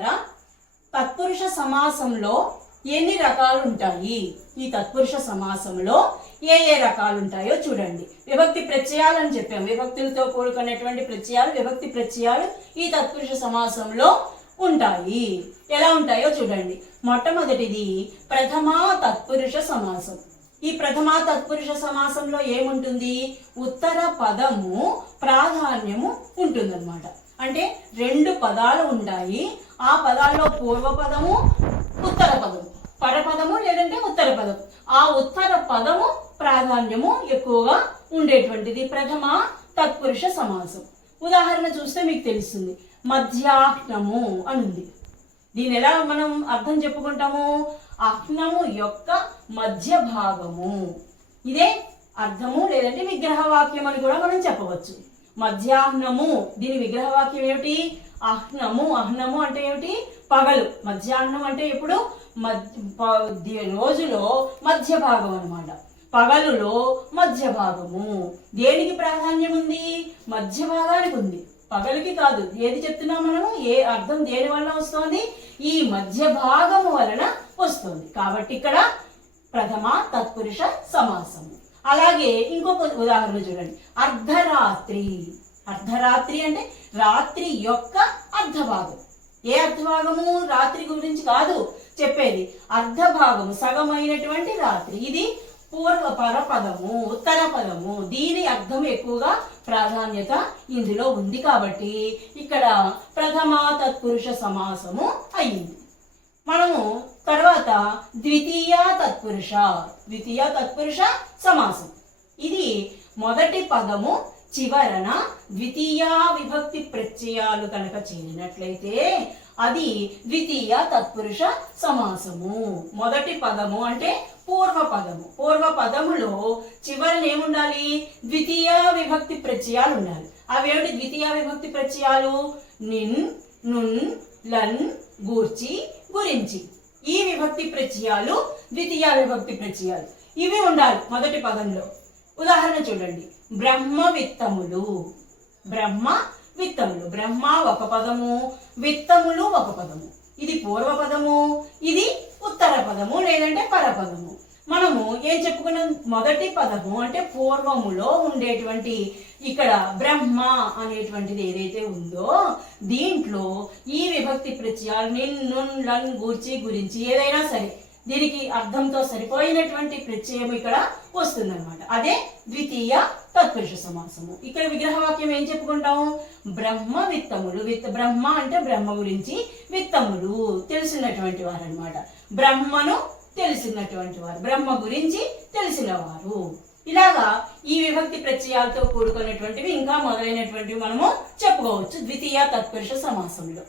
మిత్రులారా, తత్పురుష సమాసంలో ఎన్ని రకాలు ఉంటాయి? ఈ తత్పురుష సమాసంలో ఏ ఏ రకాలు ఉంటాయో చూడండి. విభక్తి ప్రత్యయాలని చెప్పాము. విభక్తులతో కూడుకున్నటువంటి ప్రత్యయాలు, విభక్తి ప్రత్యయాలు ఈ తత్పురుష సమాసంలో ఉంటాయి. ఎలా ఉంటాయో చూడండి. మొట్టమొదటిది ప్రథమా తత్పురుష సమాసం. ఈ ప్రథమా తత్పురుష సమాసంలో ఏముంటుంది? ఉత్తర పదము ప్రాధాన్యము ఉంటుందన్నమాట. అంటే రెండు పదాలు ఉంటాయి. ఆ పదాల్లో పూర్వపదము, ఉత్తర పదము, పరపదము లేదంటే ఉత్తర పదం. ఆ ఉత్తర పదము ప్రాధాన్యము ఎక్కువగా ఉండేటువంటిది ప్రథమ తత్పురుష సమాసం. ఉదాహరణ చూస్తే మీకు తెలుస్తుంది. మధ్యాహ్నము అని ఉంది. దీని ఎలా మనం అర్థం చెప్పుకుంటాము? అహ్నము యొక్క మధ్య భాగము. ఇదే అర్థము లేదంటే విగ్రహవాక్యం అని కూడా మనం చెప్పవచ్చు. మధ్యాహ్నము, దీని విగ్రహవాక్యం ఏమిటి? అహ్నము. అహ్నము అంటే ఏమిటి? పగలు. మధ్యాహ్నం అంటే ఎప్పుడు? రోజులో మధ్య భాగం అన్నమాట. పగలులో మధ్య భాగము. దేనికి ప్రాధాన్యం ఉంది? మధ్య భాగానికి ఉంది, పగలుకి కాదు. ఏది చెప్తున్నాం మనము? ఏ అర్థం దేని వల్ల వస్తుంది? ఈ మధ్య భాగము వలన వస్తుంది. కాబట్టి ఇక్కడ ప్రథమ తత్పురుష సమాసము. అలాగే ఇంకొక ఉదాహరణ చూడండి. అర్ధరాత్రి. అర్ధరాత్రి అంటే రాత్రి యొక్క అర్ధభాగం. ఏ అర్ధభాగము? రాత్రి గురించి కాదు చెప్పేది. అర్ధభాగము, సగమైనటువంటి రాత్రి. ఇది పూర్వపర పదము, ఉత్తర పదము. దీని అర్థం ఎక్కువగా ప్రాధాన్యత ఇందులో ఉంది కాబట్టి ఇక్కడ ప్రథమ తత్పురుష సమాసము అయింది. మనము తర్వాత ద్వితీయ తత్పురుష సమాసం. ఇది మొదటి పదము చివరన ద్వితీయ విభక్తి ప్రత్యయాలు కనుక చేరినట్లయితే అది ద్వితీయ తత్పురుష సమాసము. మొదటి పదము అంటే పూర్వపదము. పూర్వపదములో చివరన ఏముండాలి? ద్వితీయ విభక్తి ప్రత్యయాలు ఉండాలి. అవేమిటి ద్వితీయ విభక్తి ప్రత్యయాలు? నిన్, నున్, లన్, గూర్చి, గురించి. ఈ విభక్తి ప్రత్యయాలు ద్వితీయ విభక్తి ప్రత్యయాలు. ఇవి ఉండాలి మొదటి పదంలో. ఉదాహరణ చూడండి. బ్రహ్మ విత్తములు. బ్రహ్మ విత్తములు. బ్రహ్మ ఒక పదము, విత్తములు ఒక పదము. ఇది పూర్వపదము, ఇది ఉత్తర పదము లేదంటే పరపదము. మనము ఏం చెప్పుకున్నాం? మొదటి పదము అంటే పూర్వములో ఉండేటువంటి ఇక్కడ బ్రహ్మ అనేటువంటిది ఏదైతే ఉందో దీంట్లో ఈ విభక్తి ప్రత్యయాలు నిన్, నున్, లన్, గూర్చి, గురించి ఏదైనా సరే దీనికి అర్థంతో సరిపోయినటువంటి ప్రత్యయం ఇక్కడ వస్తుందన్నమాట. అదే ద్వితీయ తత్పురుష సమాసము. ఇక్కడ విగ్రహవాక్యం ఏం చెప్పుకుంటాము? బ్రహ్మ విత్తములు. బ్రహ్మ అంటే బ్రహ్మ గురించి, విత్తములు తెలిసినటువంటి వారు అనమాట. బ్రహ్మను తెలిసినటువంటి వారు, బ్రహ్మ గురించి తెలిసిన వారు. ఇలాగా ఈ విభక్తి ప్రత్యయాలతో కూడుకున్నటువంటివి ఇంకా మొదలైనటువంటివి మనము చెప్పుకోవచ్చు ద్వితీయ తత్పురుష సమాసంలో.